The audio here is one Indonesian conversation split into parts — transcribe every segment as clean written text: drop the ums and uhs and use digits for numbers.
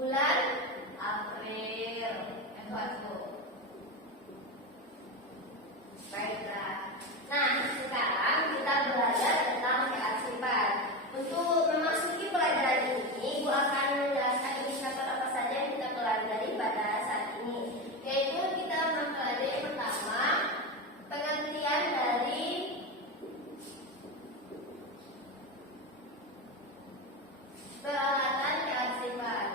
Bulan April. F1. Baiklah. Nah, sekarang kita belajar tentang kearsipan. Untuk memasuki pelajaran ini, Ibu akan menjelaskan indikator apa saja yang kita pelajari pada saat ini. Yaitu kita mempelajari yang pertama, pengertian dari peralatan kearsipan.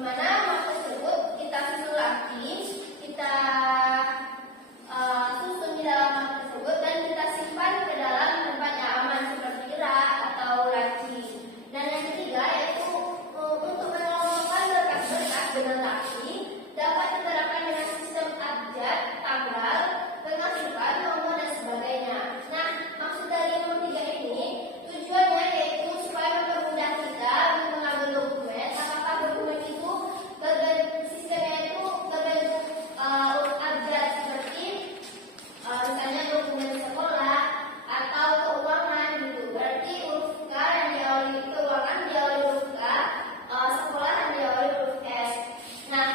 mana map tersebut kita susun lagi, kita susun di dalam map tersebut dan kita simpan ke dalam tempat yang aman seperti rak atau laci. Dan yang ketiga yaitu untuk mengelompokkan berkas-berkas dengan laci dapat diterapkan dengan sistem abjad, tanggal, pengasipan, nomor dan sebagainya. Nah, maksud dari nomor 3 ini tujuannya yaitu supaya mempermudah kita untuk mengambil dokumen. Apakah dokumen itu sistemnya itu berbentuk abjad seperti misalnya dokumen sekolah atau keuangan gitu. Berarti huruf K yang diawali keuangan diawali huruf K, sekolah yang diawali huruf S. Nah,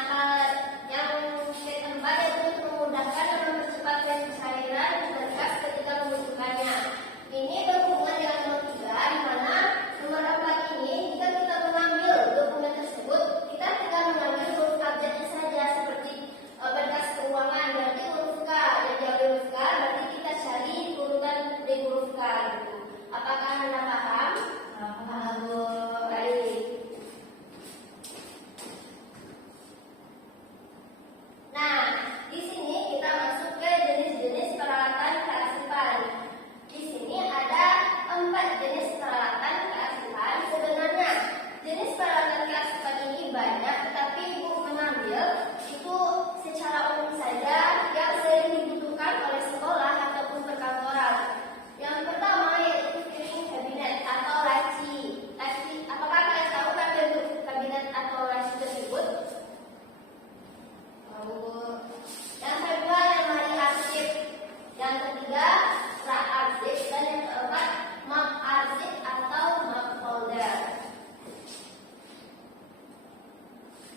yang keempat yaitu untuk memudahkan dan mempercepat pencairan berkas ketika membutuhkannya. Ini berhubungan dengan nomor 3, di mana nomor 4 ini jika kita mengambil dokumen tersebut, kita tinggal mengambil huruf abjadnya saja seperti berkas keuangan berarti huruf K, yang diawali huruf K berarti kita cari urutan dari huruf K gitu. Apakah Anda paham? Baik. Nah, di sini kita masuk ke jenis-jenis peralatan kearsipan. Di sini ada 4 jenis peralatan kearsipan. Sebenarnya jenis peralatan kearsipan ini banyak, tetapi Ibu mengambil itu secara umum saja yang sering dibutuhkan oleh sekolah ataupun perkantoran. Yang pertama yaitu filing cabinet atau laci. Apakah kalian tahu kan bentuk kabinet atau laci tersebut? Yang kedua lemari arsip, yang ketiga rak arsip, dan yang keempat map arsip atau map folder.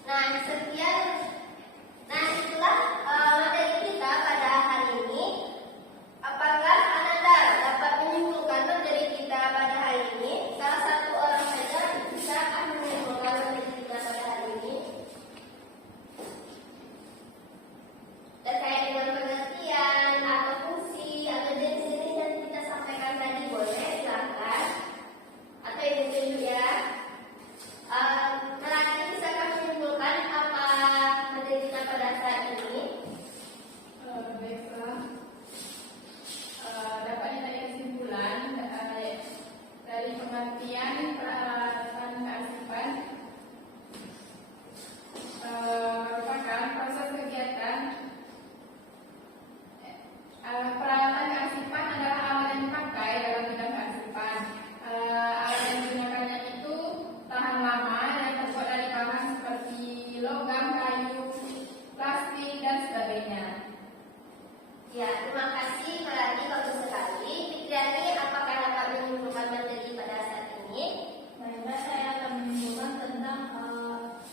Nah, itulah materi kita pada hari ini. Apakah Anda dapat menyimpulkan materi kita pada hari ini? Salah satu orang saja bisa akan menyimpulkan materi kita pada hari ini. Terkait dengan pengertian atau fungsi atau jenis-jenis yang kita sampaikan tadi, boleh silakan atau Ibu tunjuk ya. Nanti bisa kami menyimpulkan apa materi kita pada saat ini. Baiklah, dapat ditarik kesimpulan dari pengertian peralatan kearsipan merupakan proses kegiatan. Peralatan kearsipan adalah alat yang dipakai dalam bidang kearsipan. Alat yang digunakannya itu tahan lama yang terbuat dari bahan seperti logam, kayu, plastik dan sebagainya. Ya, terima kasih Melati, bagus sekali. Fitriani, apakah dapat menyimpulkan materi pada saat ini? Baiklah, saya akan menyimpulkan tentang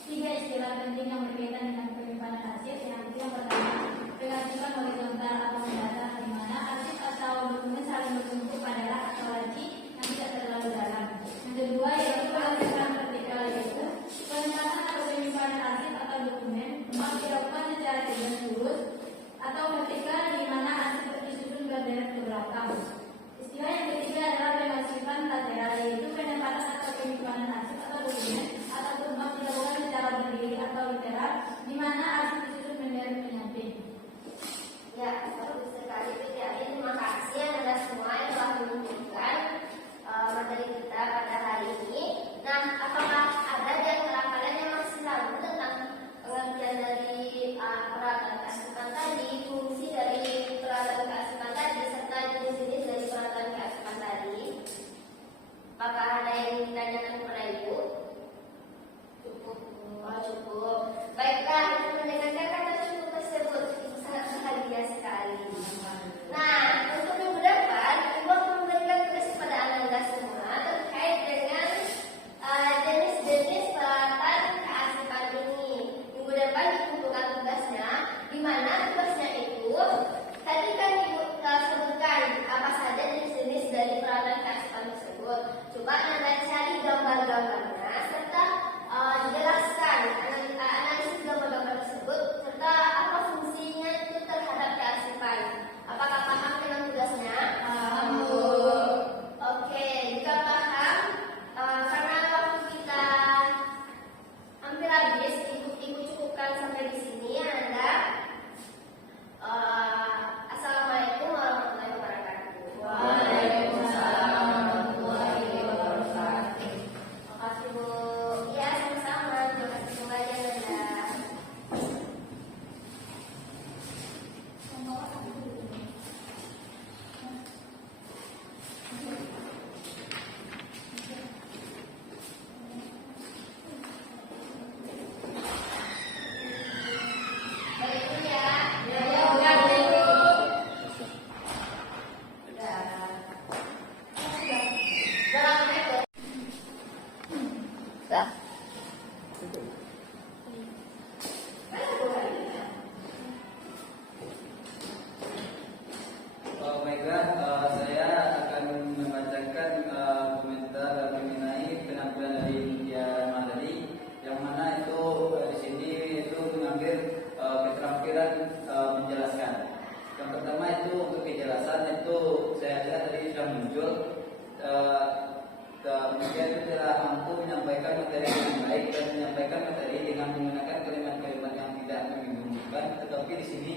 3 istilah penting yang berkaitan dengan penyimpanan arsip. Yang pertama, pengarsipan horizontal atau mendatar, di mana arsip atau dokumen saling bertumpuk pada rak atau laci yang tidak terlalu dalam. Yang kedua yaitu pengarsipan vertikal, yaitu penyimpanan atau penyimpanan arsip atau dokumen dilakukan secara tegak lurus atau vertikal, di mana arsip disusun berderet ke belakang. Istilah yang ketiga adalah pengarsipan lateral, yaitu penempatan atau penyimpanan arsip atau dokumen ataupun map dilakukan secara berdiri atau literal, di mana arsip disusun menderit menyamping. Ya, bagus sekali. Ibu cukupkan sampai di sini. Anda. Assalamualaikum warahmatullahi wabarakatuh. Waalaikumsalam warahmatullahi wabarakatuh. Makasih Bu. Ya sama-sama. Terima kasih pembelajaran Anda. Balik dulu ya. Dah. Baiklah, saya akan membacakan komentar mengenai penampilan dari Mutia Madani, yang mana itu di sini itu mengambil keterampilan menjelaskan. Yang pertama itu untuk kejelasan itu saya lihat tadi sudah muncul. Kemudian itu telah mampu menyampaikan materi dengan baik dan menyampaikan materi dengan menggunakan kalimat-kalimat yang tidak membingungkan. Tetapi di sini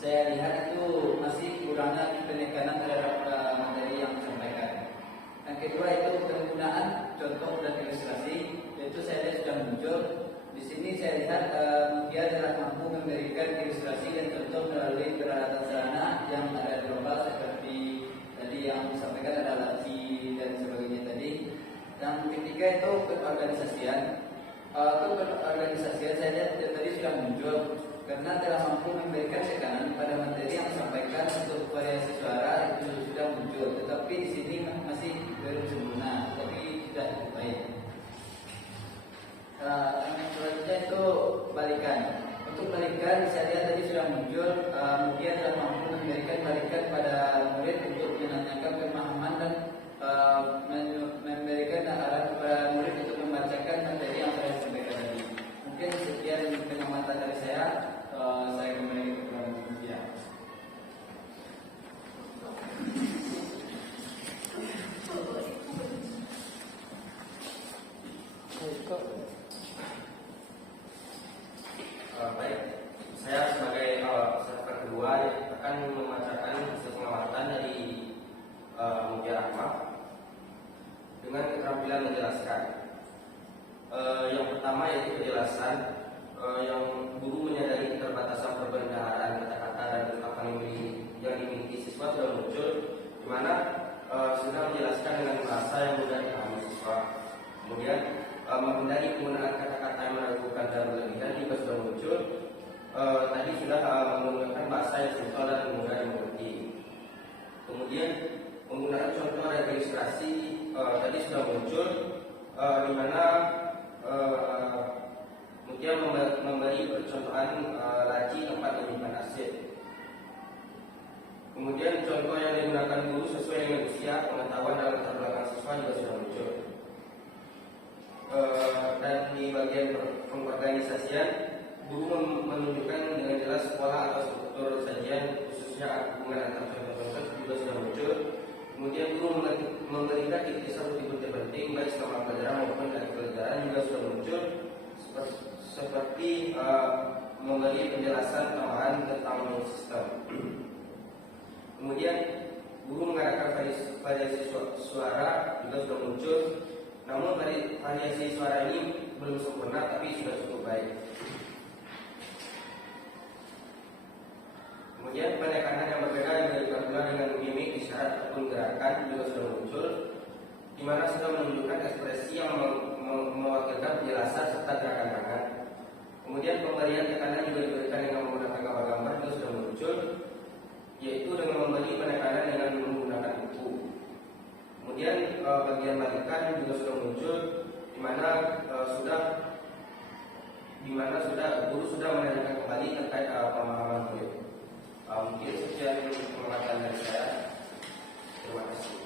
saya lihat itu masih kurangnya penekanan terhadap materi yang disampaikan. Yang kedua itu penggunaan contoh dan ilustrasi, yaitu saya lihat sudah muncul. Di sini saya lihat dia telah mampu memberikan ilustrasi dan contoh melalui peralatan sarana yang ada global seperti tadi yang disampaikan ada laci dan sebagainya tadi. Yang ketiga itu keorganisasian. Keorganisasian saya lihat tadi sudah muncul karena telah mampu memberikan tekanan pada materi yang disampaikan. Untuk variasi suara itu sudah muncul, tetapi di sini masih belum sempurna, tapi tidak cukup baik. Yang selanjutnya itu balikan. Untuk balikan saya lihat tadi sudah muncul. Dia telah mampu memberikan balikan pada murid untuk menanyakan pemahaman dan memberikan arahan kepada murid untuk membacakan materi yang saya sampaikan tadi. Mungkin sekian pengamatan dari saya. Saya kembali ke Mutia. Baik, saya sebagai peserta kedua akan membacakan pengamatan dari Mutia Rahmah dengan keterampilan menjelaskan. Yang pertama yaitu kejelasan. Yang guru menyadari keterbatasan perbendaharaan kata-kata dan ungkapan yang dimiliki siswa sudah muncul, di mana sudah menjelaskan dengan bahasa yang mudah dipahami siswa. Kemudian menghindari penggunaan kata-kata yang meragukan dan berlebihan juga sudah muncul. Tadi sudah menggunakan bahasa yang simpel dan mudah dimengerti. Kemudian penggunaan contoh dan ilustrasi tadi sudah muncul, di mana Mutia memberi percontohan laci tempat menyimpan arsip. Kemudian contoh yang digunakan guru sesuai dengan usia, pengetahuan dan latar belakang siswa juga sudah muncul. Dan di bagian pengorganisasian, guru menunjukkan dengan jelas pola atau struktur sajian, khususnya hubungan antar contoh-contoh juga sudah muncul. Kemudian guru memberikan titik-titik penting baik selama pelajaran maupun dari pelajaran juga sudah muncul, seperti memberi penjelasan tambahan tentang sistem. Kemudian guru mengadakan variasi suara juga sudah muncul, namun variasi suara ini belum sempurna tapi sudah cukup baik. Kemudian penekanan yang berbeda dilakukan dengan mimik, isyarat ataupun gerakan juga sudah muncul, di mana sudah menunjukkan ekspresi yang mewakilkan penjelasan serta gerakan tangan. Kemudian pemberian tekanan juga diberikan dengan menggunakan gambar-gambar juga sudah muncul, yaitu dengan memberi penekanan dengan menggunakan buku. Kemudian bagian balikan juga sudah muncul, di mana guru sudah menanyakan kembali terkait pemahaman murid. Mungkin sekian pengamatan dari saya. Terima kasih.